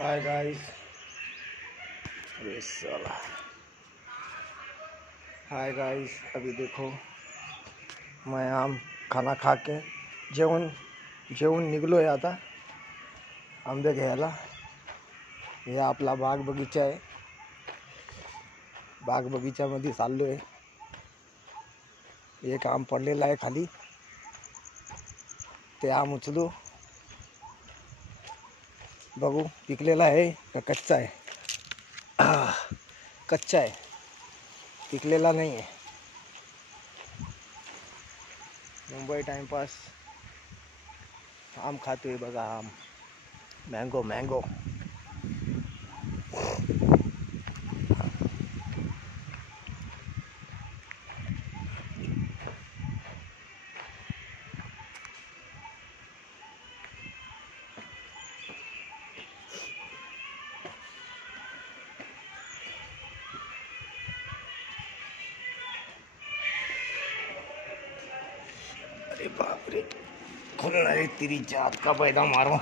Hi guys. अरे साला। Hi guys, अभी देखो मैं आम खाना खा के जेवण निघलो आता आंबे घ्यायला। हे आपला बाग बगीचा आहे। बाग बगीच्यामध्ये चाललोय। एक आम पडलेला आहे खाली, ते आम उचलू, बघू पिकलेला आहे का कच्चा आहे। कच्चा आहे, पिकलेला नाही आहे। मुंबई टाइमपास आम खातोय बघा, आम मँगो मँगो। अरे बाप रे, खुलना है तेरी जात का पैदा मारो।